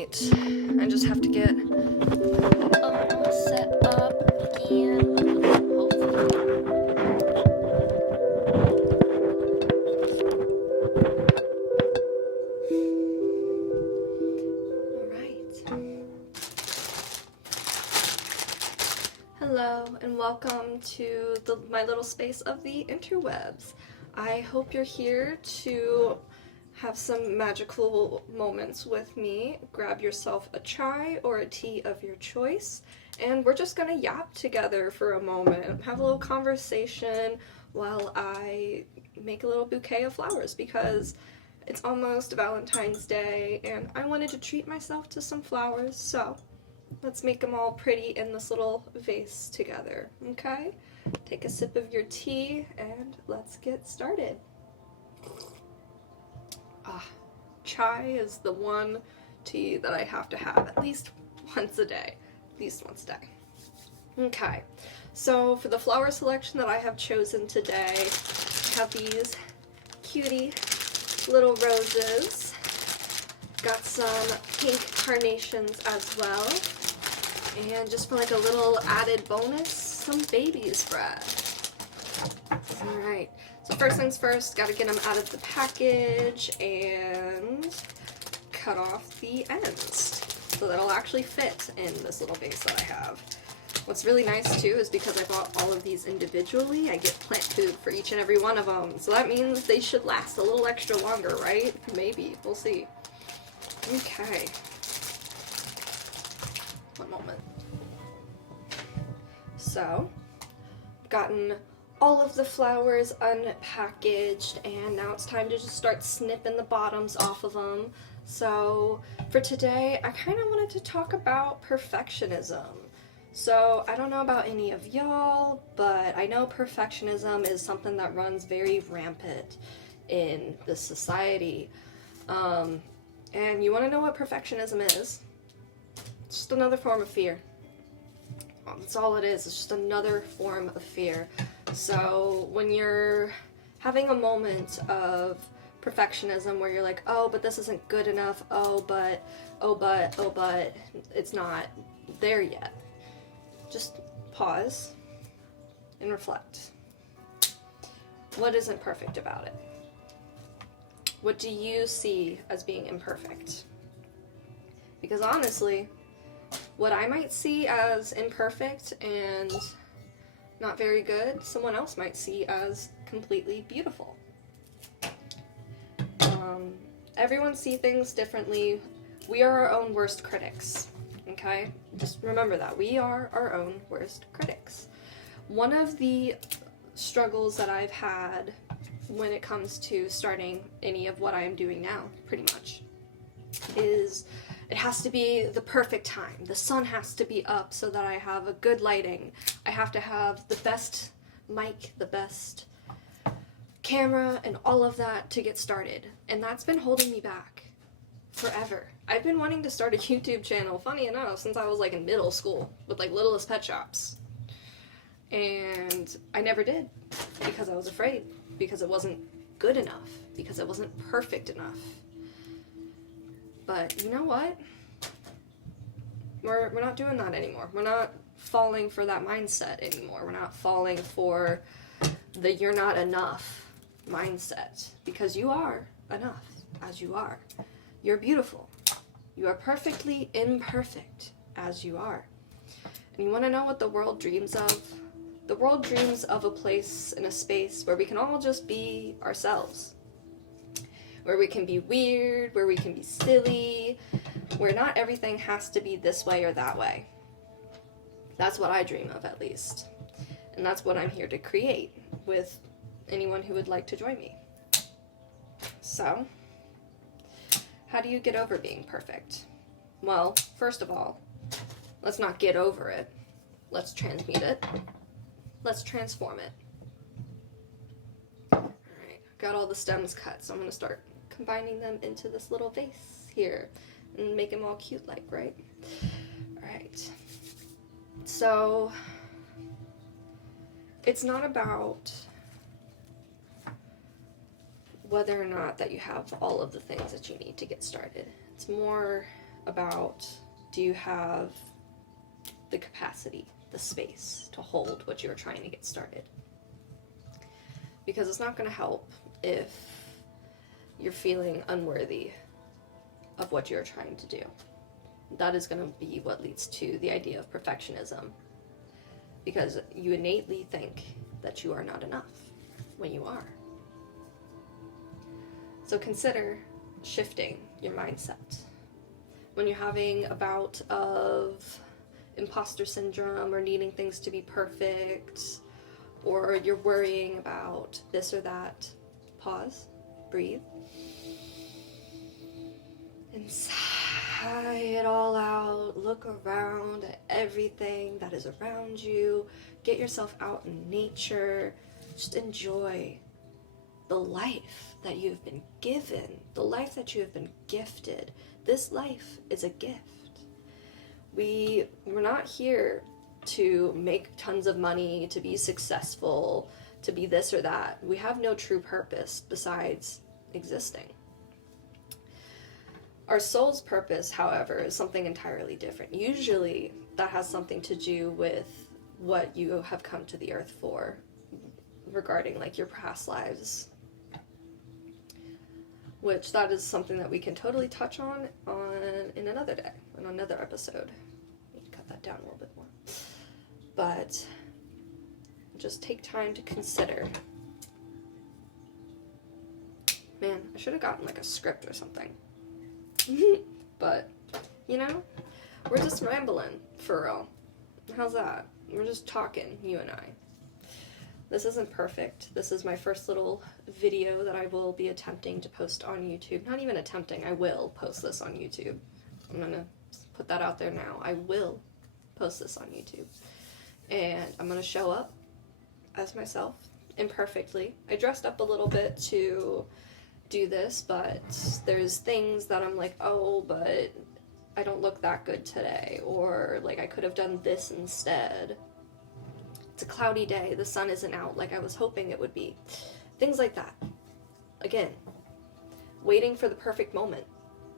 I just have to get all set up and hopefully. Alright. Hello and welcome to my little space of the interwebs. I hope you're here to have some magical moments with me. Grab yourself a chai or a tea of your choice, and we're just gonna yap together for a moment, have a little conversation while I make a little bouquet of flowers because it's almost Valentine's Day and I wanted to treat myself to some flowers, so let's make them all pretty in this little vase together, okay? Take a sip of your tea and let's get started. Chai is the one tea that I have to have at least once a day. Okay, so for the flower selection that I have chosen today, I have these cutie little roses. Got some pink carnations as well. And just for like a little added bonus, some baby's breath. Alright, so first things first, gotta get them out of the package and cut off the ends so that it'll actually fit in this little vase that I have. What's really nice too is because I bought all of these individually, I get plant food for each and every one of them. So that means they should last a little extra longer, right? Maybe, we'll see. Okay. One moment. So, gotten all of the flowers unpackaged, and now it's time to just start snipping the bottoms off of them. So for today, I kind of wanted to talk about perfectionism. So I don't know about any of y'all, but I know perfectionism is something that runs very rampant in this society. And you want to know what perfectionism is? It's just another form of fear. That's all it is. It's just another form of fear. So when you're having a moment of perfectionism where you're like, oh, but this isn't good enough, oh, but, it's not there yet. Just pause and reflect. What isn't perfect about it? What do you see as being imperfect? Because honestly, what I might see as imperfect and not very good, someone else might see as completely beautiful. Everyone sees things differently. We are our own worst critics, okay? Just remember that. We are our own worst critics. One of the struggles that I've had when it comes to starting any of what I am doing now, pretty much, is it has to be the perfect time. The sun has to be up so that I have a good lighting. I have to have the best mic, the best camera, and all of that to get started. And that's been holding me back forever. I've been wanting to start a YouTube channel, funny enough, since I was like in middle school with like Littlest Pet Shops. And I never did because I was afraid, because it wasn't good enough, because it wasn't perfect enough. But you know what? We're not doing that anymore. We're not falling for that mindset anymore. We're not falling for the you're not enough mindset, because you are enough as you are. You're beautiful. You are perfectly imperfect as you are. And you want to know what the world dreams of? The world dreams of a place and a space where we can all just be ourselves. Where we can be weird, where we can be silly, where not everything has to be this way or that way. That's what I dream of, at least. And that's what I'm here to create with anyone who would like to join me. So, how do you get over being perfect? Well, first of all, let's not get over it. Let's transmute it. Let's transform it. Alright, got all the stems cut, so I'm going to start combining them into this little vase here and make them all cute like, right? Alright. So, it's not about whether or not that you have all of the things that you need to get started. It's more about, do you have the capacity, the space to hold what you're trying to get started? Because it's not going to help if you're feeling unworthy of what you're trying to do. That is going to be what leads to the idea of perfectionism. Because you innately think that you are not enough when you are. So consider shifting your mindset. When you're having a bout of imposter syndrome or needing things to be perfect, or you're worrying about this or that, pause, breathe, and sigh it all out. Look around at everything that is around you. Get yourself out in nature. Just enjoy the life that you have been given, the life that you have been gifted. This life is a gift. We're not here to make tons of money, to be successful, to be this or that. We have no true purpose besides existing. Our soul's purpose, however, is something entirely different. Usually that has something to do with what you have come to the earth for, regarding like your past lives, which that is something that we can totally touch on in another day, in another episode. Need to cut that down a little bit more. But just take time to consider. Man, I should have gotten like a script or something. But, you know, we're just rambling, for real. How's that? We're just talking, you and I. This isn't perfect. This is my first little video that I will be attempting to post on YouTube. Not even attempting, I will post this on YouTube. I'm gonna put that out there now. I will post this on YouTube. And I'm gonna show up as myself, imperfectly. I dressed up a little bit to do this, but there's things that I'm like, oh, but I don't look that good today, or like I could have done this instead. It's a cloudy day, the sun isn't out like I was hoping it would be. Things like that. Again, waiting for the perfect moment.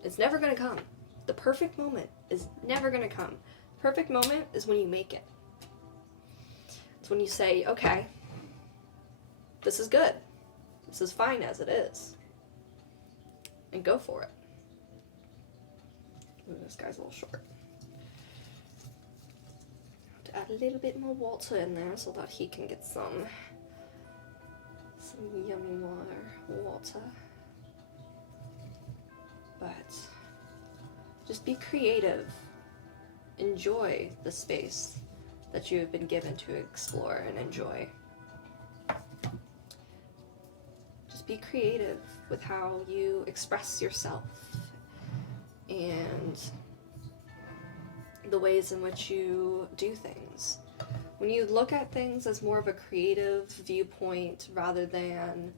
It's never gonna come. The perfect moment is never gonna come. The perfect moment is when you make it. It's when you say, okay, this is good. This is fine as it is. And go for it. Ooh, this guy's a little short. Have to add a little bit more water in there so that he can get some yummy more water. But just be creative. Enjoy the space that you have been given to explore and enjoy. Be creative with how you express yourself and the ways in which you do things. When you look at things as more of a creative viewpoint rather than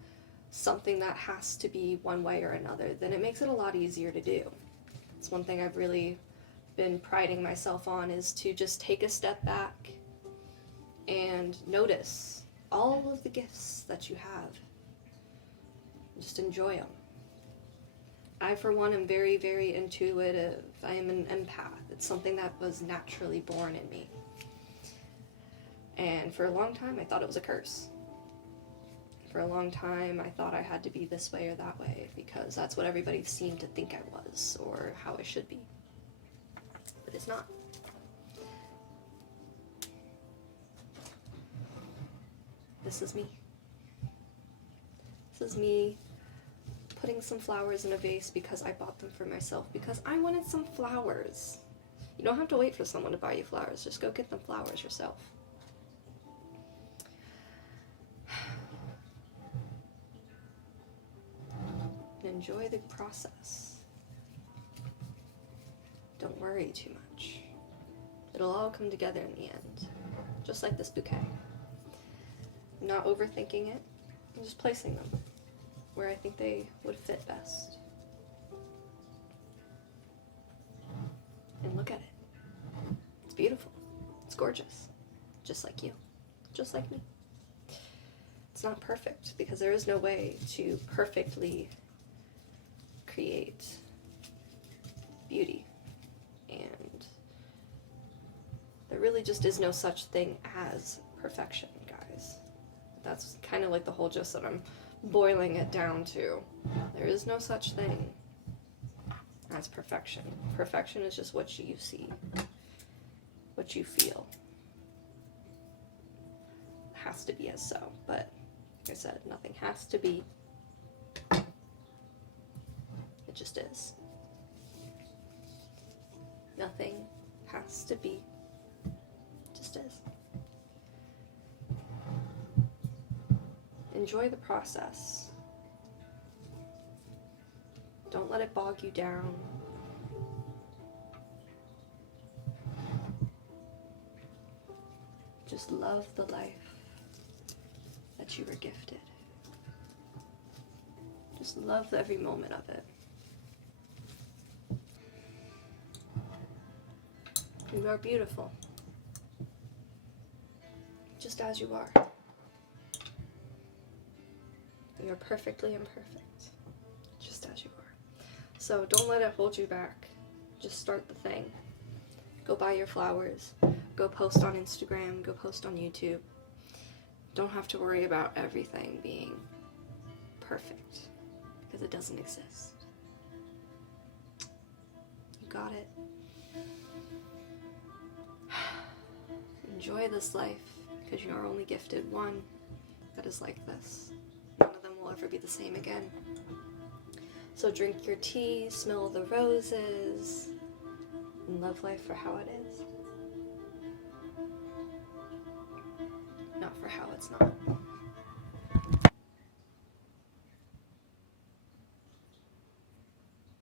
something that has to be one way or another, then it makes it a lot easier to do. It's one thing I've really been priding myself on, is to just take a step back and notice all of the gifts that you have. Just enjoy them. I, for one, am very, very intuitive. I am an empath. It's something that was naturally born in me. And for a long time, I thought it was a curse. For a long time, I thought I had to be this way or that way because that's what everybody seemed to think I was or how I should be. But it's not. This is me. This is me putting some flowers in a vase because I bought them for myself, because I wanted some flowers. You don't have to wait for someone to buy you flowers. Just go get them flowers yourself. Enjoy the process. Don't worry too much. It'll all come together in the end. Just like this bouquet. I'm not overthinking it. I'm just placing them where I think they would fit best. And look at it. It's beautiful. It's gorgeous. Just like you. Just like me. It's not perfect because there is no way to perfectly create beauty. really just is no such thing as perfection, guys. That's kind of like the whole gist that I'm boiling it down to. There is no such thing as perfection. Perfection is just what you see, what you feel. It has to be as so, but like I said, nothing has to be. It just is. Nothing has to be. It just is. Enjoy the process. Don't let it bog you down. Just love the life that you were gifted. Just love every moment of it. You are beautiful, just as you are. You are perfectly imperfect, just as you are. So don't let it hold you back. Just start the thing. Go buy your flowers. Go post on Instagram. Go post on YouTube. Don't have to worry about everything being perfect, because it doesn't exist. You got it. Enjoy this life, because you are only gifted one that is like this. None of them will ever be the same again. So drink your tea, smell the roses, and love life for how it is. Not for how it's not.